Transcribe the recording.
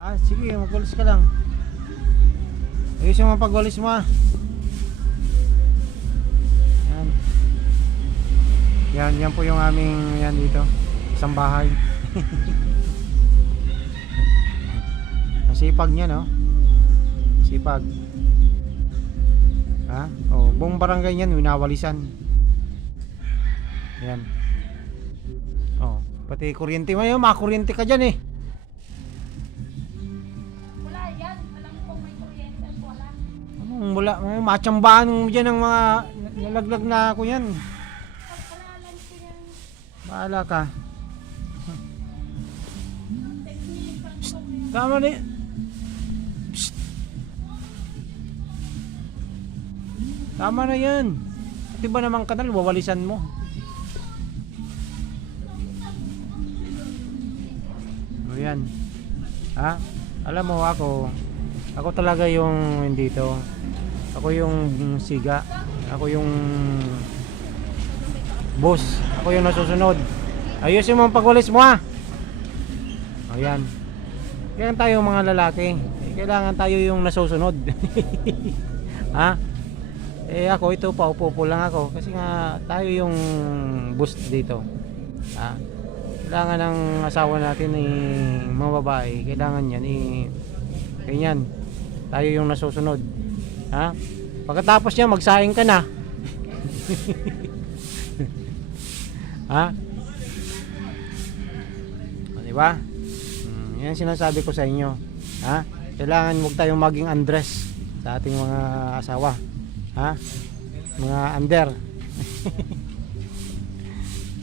Sige, magwalis ka lang. Ayos yung mga pagwalis mo ah. Yan. Yan po yung aming yan dito. Isang bahay. Ang sipag niya, no? Sipag. Buong barangay niyan winawalisan. Yan. Pati kuryente mo yun, makakuryente ka dyan eh. Wala yan. Alam ko may kuryente. Wala. Wala, matsambahan mo dyan ng mga nalaglag na ako yan. Pagkalalan ko yan. Bahala ka. Technical ko. Tama na yun. Psst. Tama na yan. Pati ba namang kanal, wawalisan mo. O yan. Alam mo ako talaga yung dito. Ako yung siga. Ako yung boss. Ako yung nasusunod. Ayusin mo ang pagwalis mo ha. O yan. Kaya tayo mga lalaki, kailangan tayo yung nasusunod. Ako ito paupo lang ako kasi nga tayo yung boss dito. Kailangan ng asawa natin mga babae, kailangan yan ganyan. Tayo yung nasusunod. Pagkatapos niya magsaing ka na. Diba? Yan sinasabi ko sa inyo. Kailangan huwag tayong maging undress sa ating mga asawa. Mga under.